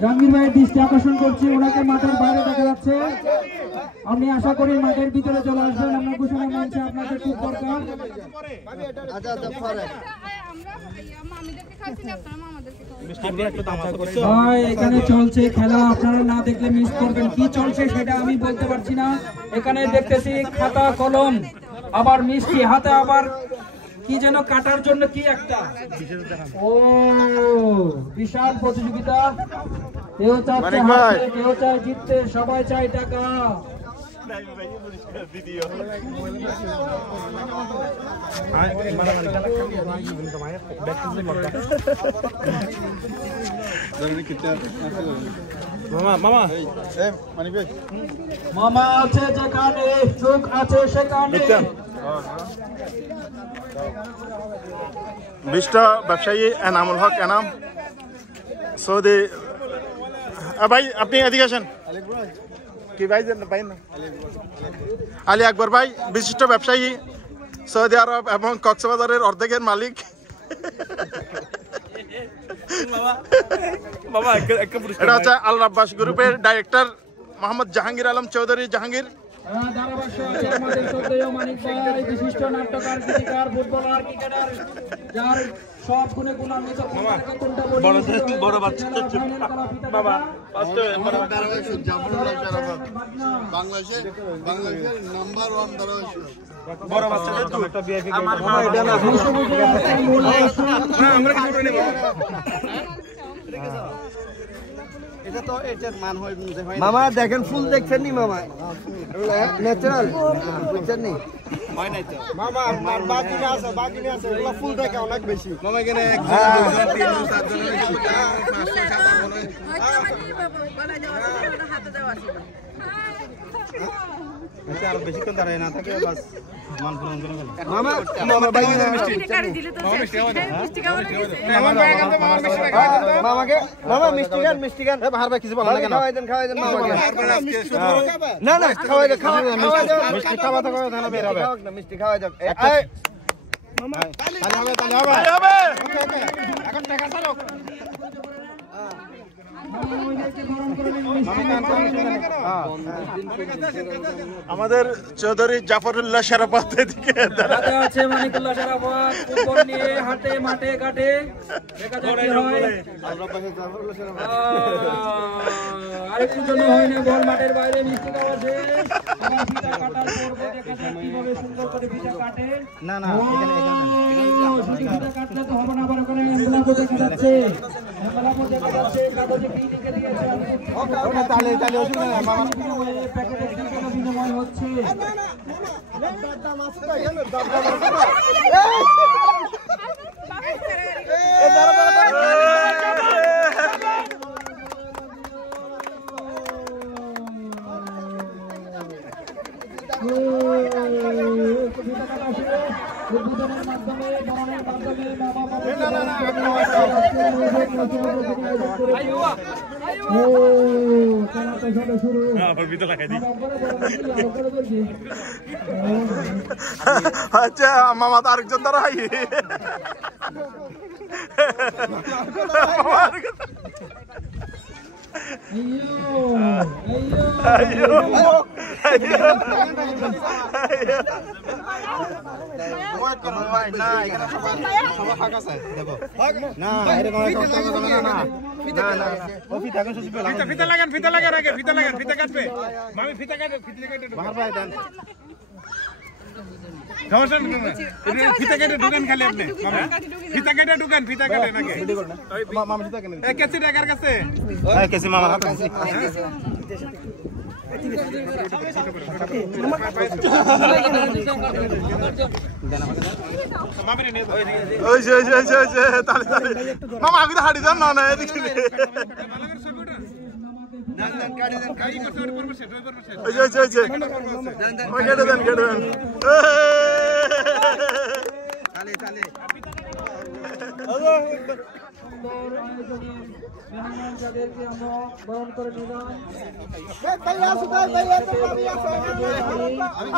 জাহাঙ্গীর ভাইয়ের দৃষ্টি আকর্ষণ করছি, ওনাকে মাঠের বাইরে দেখা যাচ্ছে। আপনি আশা করি মাঠের ভিতরে চলে আসবেন। আমরা ঘোষণা মঞ্চে আপনাদের খুব দরকার। এখানে চলছে খেলা, আপনারা না দেখলে মিস করবেন। কি চলছে সেটা আমি বলতে পারছি না। এখানে দেখতেছি খাতা কলম, আবার মিষ্টি হাতে, আবার কি যেন কাটার জন্য কি একটা, ও বিশাল প্রতিযোগিতা। কেউ চাচ্ছে হারতে, কেউ চায় জিততে, সবাই চায় টাকা। মামা আছে যেখানে, চোখ আছে সেখানে। 20টা ব্যবসায়ী এনামুল হক এনাম সৌদি ভাই, আপনি এদিকে আসেন। কি ভাই না আলী আকবর ভাই, বিশিষ্ট ব্যবসায়ী, সৌদি আরব এবং কক্সবাজারের অর্ধেকের মালিক। এটা হচ্ছে আল রাব্বাস গ্রুপের ডাইরেক্টর মোহাম্মদ জাহাঙ্গীর আলম চৌধুরী জাহাঙ্গীর। বিশিষ্ট নাট্যকার, গীতিকার, ফুটবলার, ক্রিকেটার, যার সব গুণে গুণান্বিত। বড় বাচ্চা বাংলাদেশের নাম্বার 1 ধারাভাষ্য বড় বাচ্চাদের তো একটা ভিআইপি মামা দেখেন ফুল দেখছেন নি মামা, ন্যাচারাল দেখছেন নি মামা। বাকি আছে ওগুলো ফুল দেখে অনেক বেশি মামা। এখানে আরো বেশিক্ষণ দাঁড়ায় না থাকে, বাস মান ফোন করে মামা। মামা বাইকে মিষ্টি কাটি দিলে তো মিষ্টি খাওয়া মামাকে। মামা মিষ্টি গান হার ভাই কিছু বলা লাগে না। খাওয়াই দেন মামাকে। না না খাওয়াই দেন, মিষ্টি খাওয়া তো কথা না, বের হবে না মিষ্টি খাওয়াই দাও। এই মামা তালি হবে এখন টাকা ছাড়ো। আমাদের চৌধুরী জাফরুল্লাহ শারাফত এদিকে আছে, মানিকুল্লাহ শারাফত ফুটবল নিয়ে হাটে মাঠে ঘাটে দেখা যায় কি হয়। আরেকটু জন্য হয়নি, বল মাঠের বাইরে মিষ্টি খাওয়া আছে। ফিতা কাটার পর্বে দেখা যায় কিভাবে সুন্দর করে ফিতা কাটে। না না শুধু ফিতা কাটলে তো হবে না, আবার ওখানে এমব্লামও দেখা যাচ্ছে, এমব্লামও দেখা যাচ্ছে, কাগজে কি লিখে দিয়েছে প্যাকেটে কি কোনো বিনিময় হচ্ছে। উদ্বোধনের মাধ্যমে বরণের মাধ্যমে আচ্ছা মামা তো আরেকজন দ্বারা ফিতা লাগান আগে, ফিতা কাটবে মামি, ফিতা কাটে ফিতা কেটে ঢুকান খালি আপনি, ফিতা কেটে ঢুকান, ফিতা কাটে নাকি কেসি টাকার কাছে কেসি মামার হাতে মামা আগে হাঁটি যান না এদিকে কেটে দেন যাদেরকে আমরা বরণ করে নিলাম। আমি